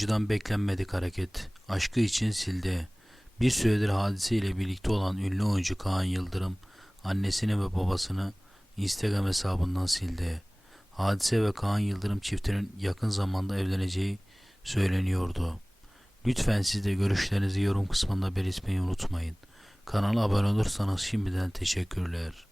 oyuncudan beklenmedik hareket. Aşkı için sildi. Bir süredir hadise ile birlikte olan ünlü oyuncu Kaan Yıldırım annesini ve babasını Instagram hesabından sildi. Hadise ve Kaan Yıldırım çiftinin yakın zamanda evleneceği söyleniyordu. Lütfen siz de görüşlerinizi yorum kısmında belirtmeyi unutmayın. Kanala abone olursanız şimdiden teşekkürler.